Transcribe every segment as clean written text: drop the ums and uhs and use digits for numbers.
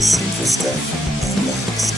Super Stuff Unboxed.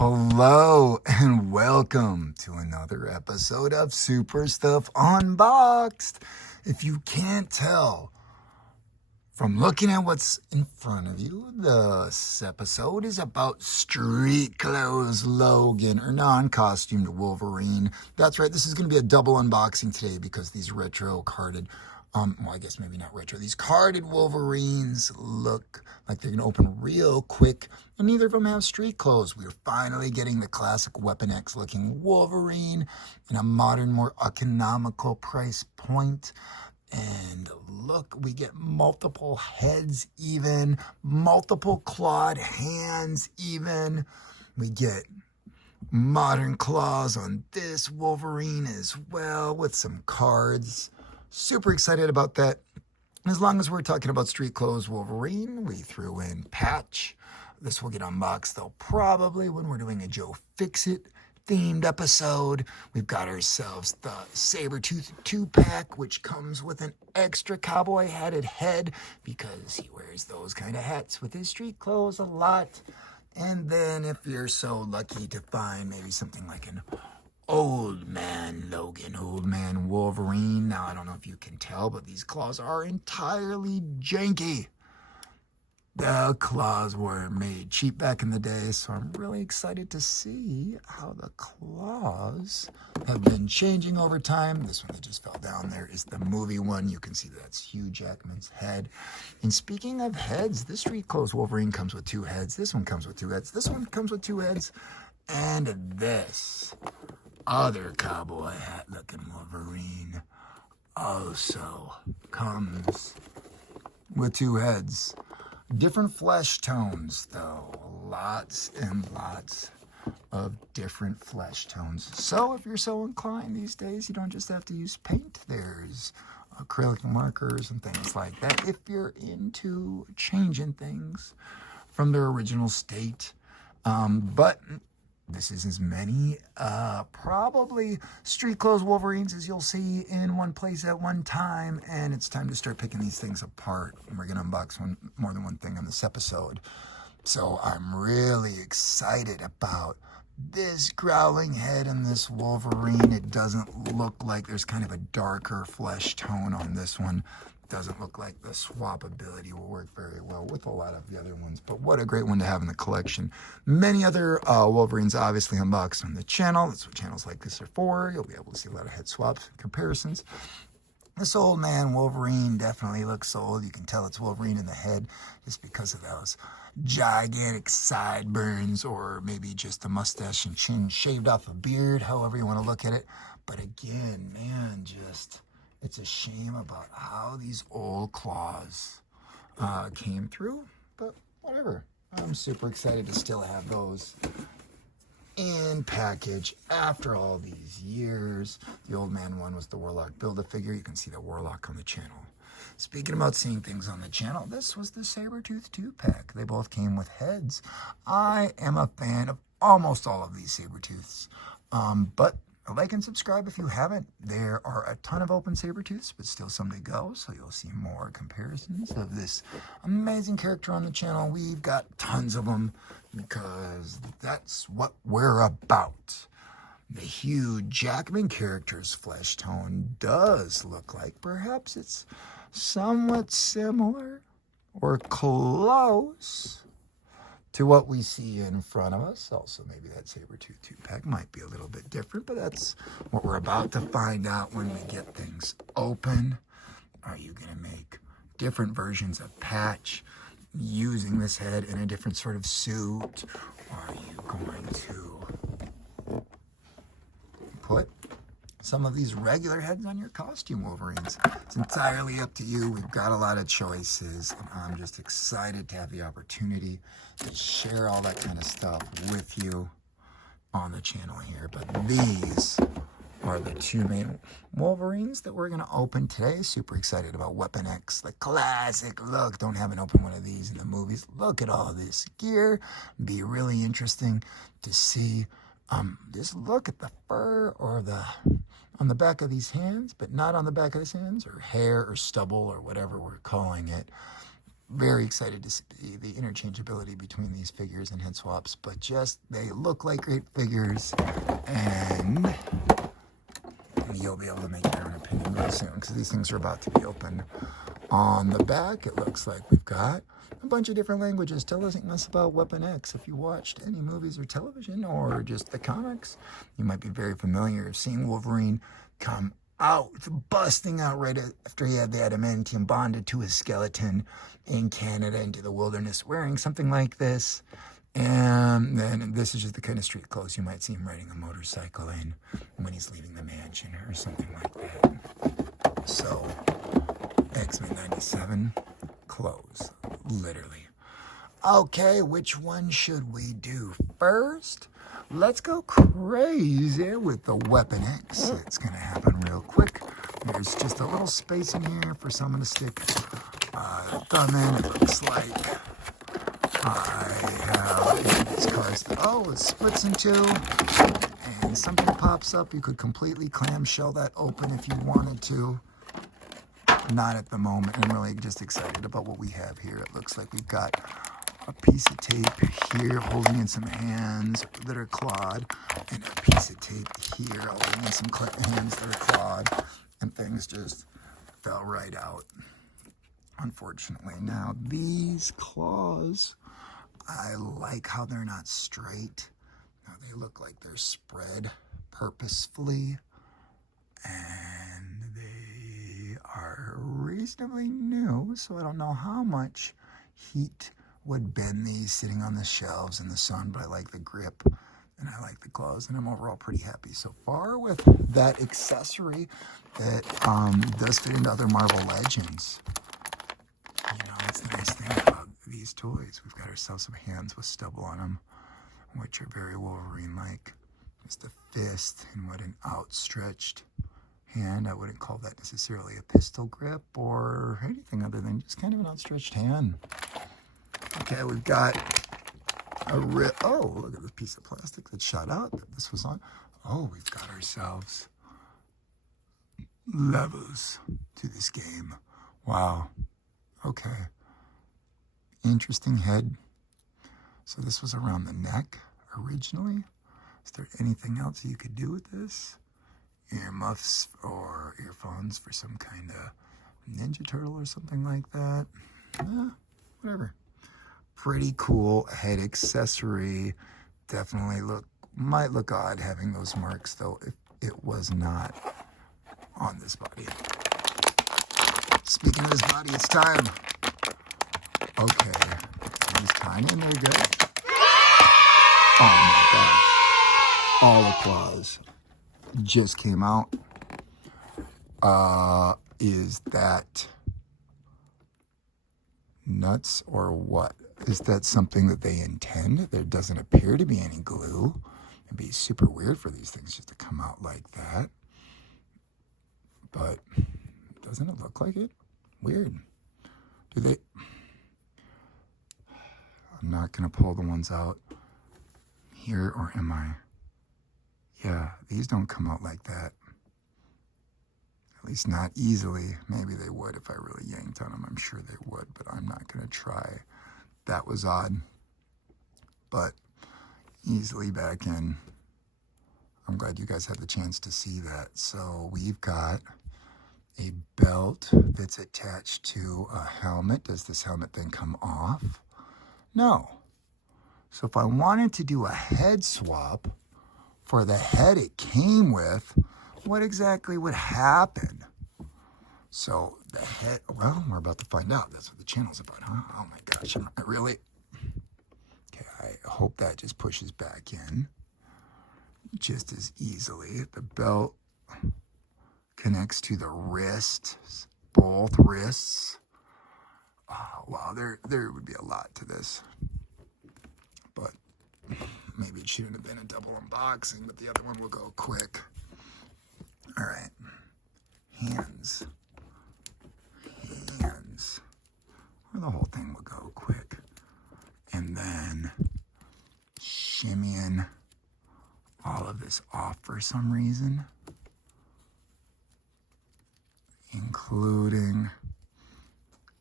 Hello and welcome to another episode of Super Stuff Unboxed. If you can't tell from looking at what's in front of you, this episode is about street clothes Logan, or non-costumed Wolverine. That's right, this is going to be a double unboxing today because these retro carded well, I guess maybe not retro. These carded Wolverines look like they're going to open real quick, and neither of them have street clothes. We're finally getting the classic Weapon X looking Wolverine in a modern, more economical price point. And look, we get multiple heads even, multiple clawed hands even. We get modern claws on this Wolverine as well with some cards. Super excited about that. As long as we're talking about street clothes Wolverine, we threw in Patch. This will get unboxed though probably when we're doing a Joe Fix-It themed episode. We've got ourselves the Sabretooth 2-pack, which comes with an extra cowboy hatted head because he wears those kind of hats with his street clothes a lot. And then if you're so lucky to find maybe something like an Old Man Logan, Old Man Wolverine. Now, I don't know if you can tell, but these claws are entirely janky. The claws were made cheap back in the day, so I'm really excited to see how the claws have been changing over time. This one that just fell down there is the movie one. You can see that's Hugh Jackman's head. And speaking of heads, this street clothes Wolverine comes with 2 heads. This one comes with 2 heads. This one comes with 2 heads. And this other cowboy hat looking Wolverine also comes with 2 heads. Different flesh tones though, lots and lots of different flesh tones. So if you're so inclined these days, you don't just have to use paint. There's acrylic markers and things like that if you're into changing things from their original state. But this is as many probably street clothes Wolverines as you'll see in one place at one time, and it's time to start picking these things apart. We're going to unbox more than one thing on this episode. So I'm really excited about this growling head and this Wolverine. It doesn't look like there's kind of a darker flesh tone on this one. Doesn't look like the swappability will work very well with a lot of the other ones, but what a great one to have in the collection. Many other Wolverines obviously unboxed on the channel. That's what channels like this are for. You'll be able to see a lot of head swaps and comparisons. This Old Man Wolverine definitely looks old. You can tell it's Wolverine in the head just because of those gigantic sideburns, or maybe just a mustache and chin shaved off a beard, however you want to look at it. But again, man, just it's a shame about how these old claws came through, but whatever. I'm super excited to still have those in package after all these years. The Old Man one was the Warlock Build-A-Figure. You can see the Warlock on the channel. Speaking about seeing things on the channel, this was the Sabretooth 2-pack. They both came with heads. I am a fan of almost all of these Sabretooths, but like and subscribe if you haven't. There are a ton of open Sabretooths, but still some to go, so you'll see more comparisons of this amazing character on the channel. We've got tons of them because that's what we're about. The Hugh Jackman character's flesh tone does look like perhaps it's somewhat similar or close to what we see in front of us. Also, maybe that Sabretooth 2-pack might be a little bit different, but that's what we're about to find out when we get things open. Are you going to make different versions of Patch? using this head in a different sort of suit? Are you going to put some of these regular heads on your costume Wolverines? It's entirely up to you. We've got a lot of choices, and I'm just excited to have the opportunity to share all that kind of stuff with you on the channel here. But these are the two main Wolverines that we're going to open today. Super excited about Weapon X, the classic look. Don't haven't opened one of these in the movies. Look at all this gear. Be really interesting to see. Just look at the fur or on the back of these hands, but not on the back of his hands, or hair or stubble or whatever we're calling it. Very excited to see the interchangeability between these figures and head swaps, but just they look like great figures, and you'll be able to make your own opinion real soon, because these things are about to be opened. On the back, it looks like we've got a bunch of different languages telling us about Weapon X. If you watched any movies or television or just the comics, you might be very familiar with seeing Wolverine come out, busting out right after he had the adamantium bonded to his skeleton in Canada into the wilderness, wearing something like this. And then this is just the kind of street clothes you might see him riding a motorcycle in when he's leaving the mansion or something like that. So, X-Men 97 clothes, literally. Okay, which one should we do first? Let's go crazy with the Weapon X. It's going to happen real quick. There's just a little space in here for someone to stick a thumb in. It looks like I have these cards that, it splits in two, and something pops up. You could completely clamshell that open if you wanted to. Not at the moment. I'm really just excited about what we have here. It looks like we've got a piece of tape here holding in some hands that are clawed, and a piece of tape here holding in some hands that are clawed, and things just fell right out, unfortunately. Now, these claws, I like how they're not straight. Now, they look like they're spread purposefully, and they are reasonably new, so I don't know how much heat would bend these sitting on the shelves in the sun, but I like the grip and I like the claws, and I'm overall pretty happy so far with that accessory that does fit into other Marvel Legends. You know, that's the nice thing about these toys. We've got ourselves some hands with stubble on them, which are very Wolverine-like. Just a fist and what an outstretched hand. I wouldn't call that necessarily a pistol grip or anything other than just kind of an outstretched hand. Okay, we've got a look at this piece of plastic that shot out that this was on. Oh, we've got ourselves levels to this game. Wow. Okay. Interesting head. So this was around the neck originally. Is there anything else you could do with this? Earmuffs or earphones for some kind of Ninja Turtle or something like that. Whatever. Pretty cool head accessory. Definitely might look odd having those marks, though, if it was not on this body. Speaking of this body, it's time. Okay. He's tiny and they're good. Oh my gosh. All applause. Just came out. Is that nuts or what? Is that something that they intend? There doesn't appear to be any glue. It'd be super weird for these things just to come out like that. But doesn't it look like it? Weird. Do they? I'm not going to pull the ones out here, or am I? Yeah, these don't come out like that. At least not easily. Maybe they would if I really yanked on them. I'm sure they would, but I'm not going to try. That was odd. But easily back in. I'm glad you guys had the chance to see that. So we've got a belt that's attached to a helmet. Does this helmet then come off? No. So if I wanted to do a head swap for the head it came with, what exactly would happen? So the head. Well, we're about to find out. That's what the channel's about, huh? Oh my gosh, I really. Okay, I hope that just pushes back in just as easily. The belt connects to the wrists, both wrists. Oh, wow, there would be a lot to this, but maybe it shouldn't have been a double unboxing, but the other one will go quick. All right, hands, or the whole thing will go quick, and then shimmying all of this off for some reason, including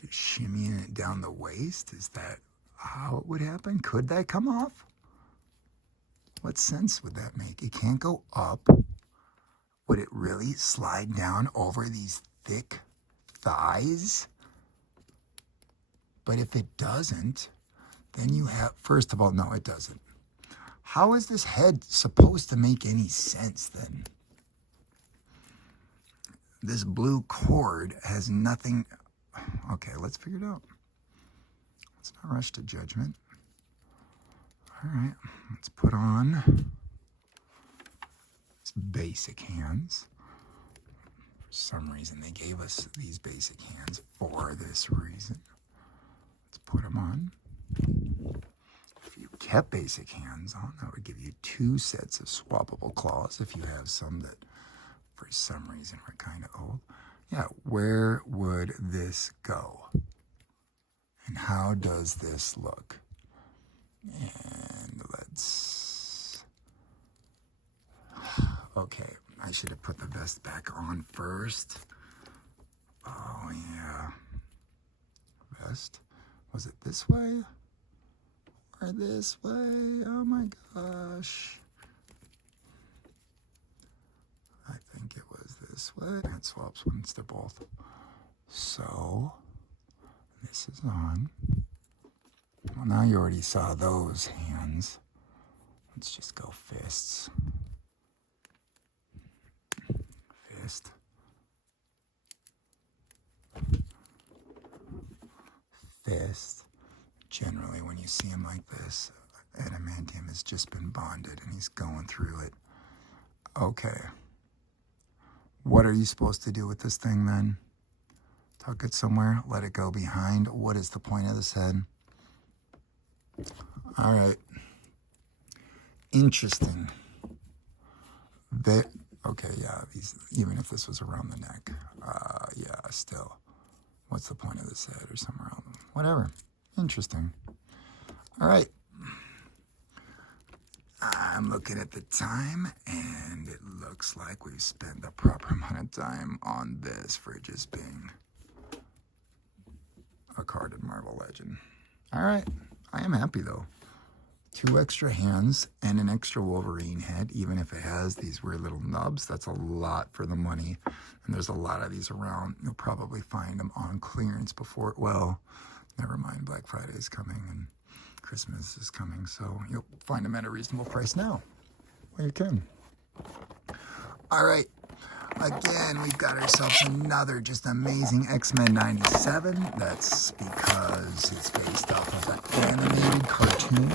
just shimmying it down the waist. Is that how it would happen? Could that come off? What sense would that make? It can't go up. Would it really slide down over these thick thighs? But if it doesn't, then you have, first of all, no, it doesn't. How is this head supposed to make any sense then? This blue cord has nothing. Okay, let's figure it out. Let's not rush to judgment. All right, let's put on these basic hands. For some reason, they gave us these basic hands for this reason. Let's put them on. If you kept basic hands on, that would give you 2 sets of swappable claws if you have some that for some reason were kind of old. Yeah, where would this go? And how does this look? And let's... Okay, I should have put the vest back on first. Oh, yeah. Vest. Was it this way? Or this way? Oh my gosh. I think it was this way. It swaps once they're both. So, this is on. Well, now you already saw those hands. Let's just go fists. Fist. Fist. Generally, when you see him like this, adamantium has just been bonded and he's going through it. Okay. What are you supposed to do with this thing then? Tuck it somewhere, let it go behind. What is the point of this head? All right. Interesting. Okay, yeah, even if this was around the neck, yeah, still. What's the point of this head or somewhere else? Whatever. Interesting. All right. I'm looking at the time, and it looks like we've spent the proper amount of time on this for just being a carded Marvel Legend. All right. I am happy, though. 2 extra hands and an extra Wolverine head, even if it has these weird little nubs. That's a lot for the money, and there's a lot of these around. You'll probably find them on clearance before, well, never mind, Black Friday is coming, and Christmas is coming, so you'll find them at a reasonable price now. Well, you can. All right. Again, we've got ourselves another just amazing X-Men 97. That's because it's based off of an animated cartoon. It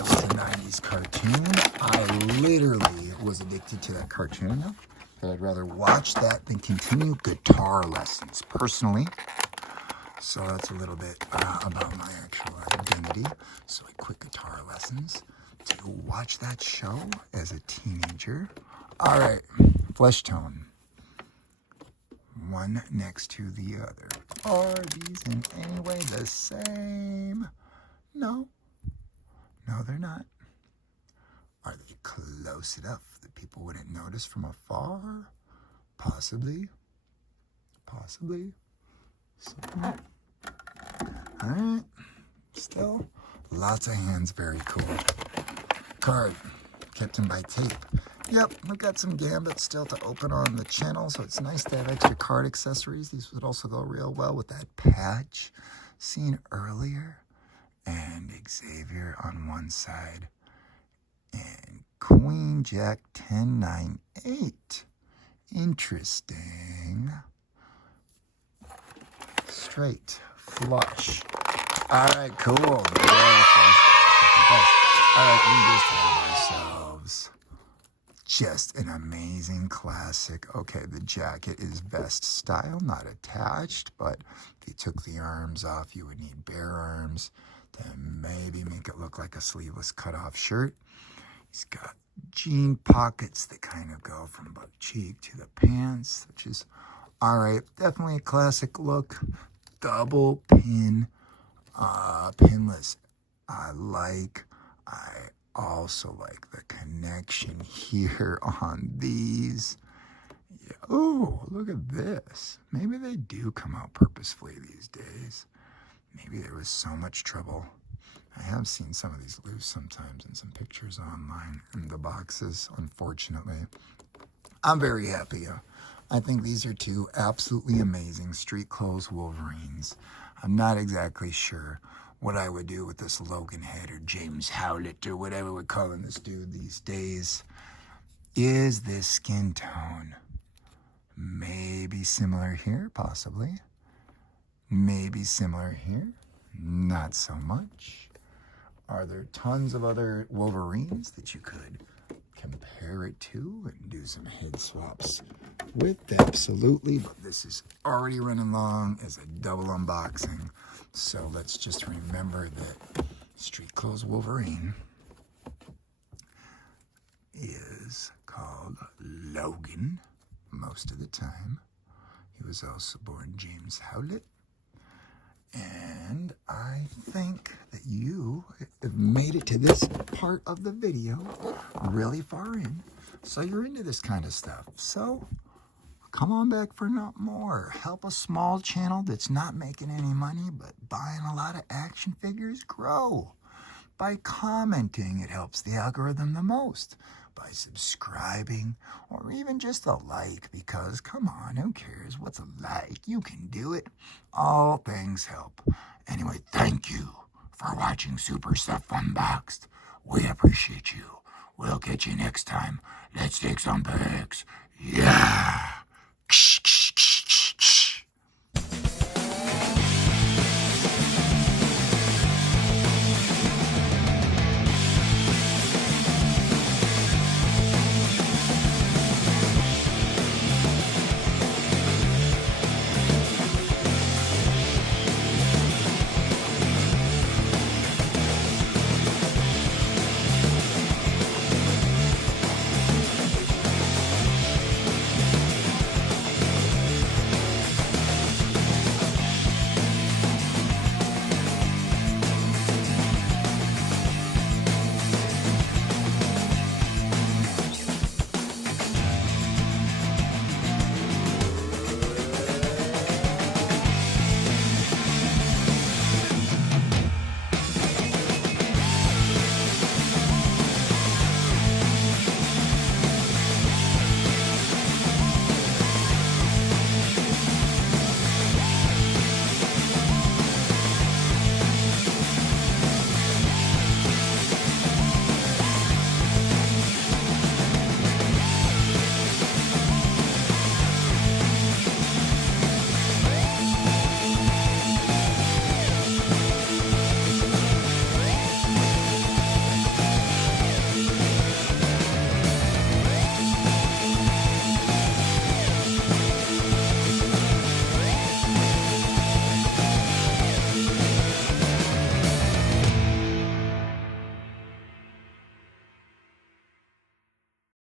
was a 90s cartoon. I literally was addicted to that cartoon, but I'd rather watch that than continue guitar lessons, personally. So that's a little bit about my actual identity. So I quit guitar lessons to watch that show as a teenager. All right, flesh tone. One next to the other. Are these in any way the same? No. No, they're not. Are they close enough that people wouldn't notice from afar? Possibly. Possibly. So, all right. Still, lots of hands. Very cool. Card. Kept in by tape. Yep, we've got some gambits still to open on the channel, so it's nice to have extra card accessories. These would also go real well with that patch seen earlier. And Xavier on one side. And Queen Jack 10, 9, 8. Interesting. straight, flush. All right, cool. All right, we just have ourselves just an amazing classic. Okay, the jacket is vest style, not attached, but if you took the arms off, you would need bare arms to maybe make it look like a sleeveless cutoff shirt. He's got jean pockets that kind of go from butt cheek to the pants, which is all right. Definitely a classic look. Double pin, pinless. I also like the connection here on these. Yeah. Oh, look at this. Maybe they do come out purposefully these days. Maybe there was so much trouble. I have seen some of these loose sometimes in some pictures online in the boxes, unfortunately. I'm very happy. I think these are two absolutely amazing street clothes Wolverines. I'm not exactly sure what I would do with this Logan head or James Howlett or whatever we're calling this dude these days. Is this skin tone maybe similar here? Possibly. Maybe similar here? Not so much. Are there tons of other Wolverines that you could compare it to and do some head swaps with? Absolutely, but this is already running long as a double unboxing, so let's just remember that street clothes Wolverine is called Logan most of the time. He was also born James Howlett. And I think that you have made it to this part of the video really far in. So you're into this kind of stuff. So come on back for not more. Help a small channel that's not making any money but buying a lot of action figures grow. By commenting, it helps the algorithm the most. By subscribing, or even just a like, because come on, who cares? What's a like? You can do it. All things help. Anyway, thank you for watching Super Stuff Unboxed. We appreciate you. We'll catch you next time. Let's take some pics. Yeah!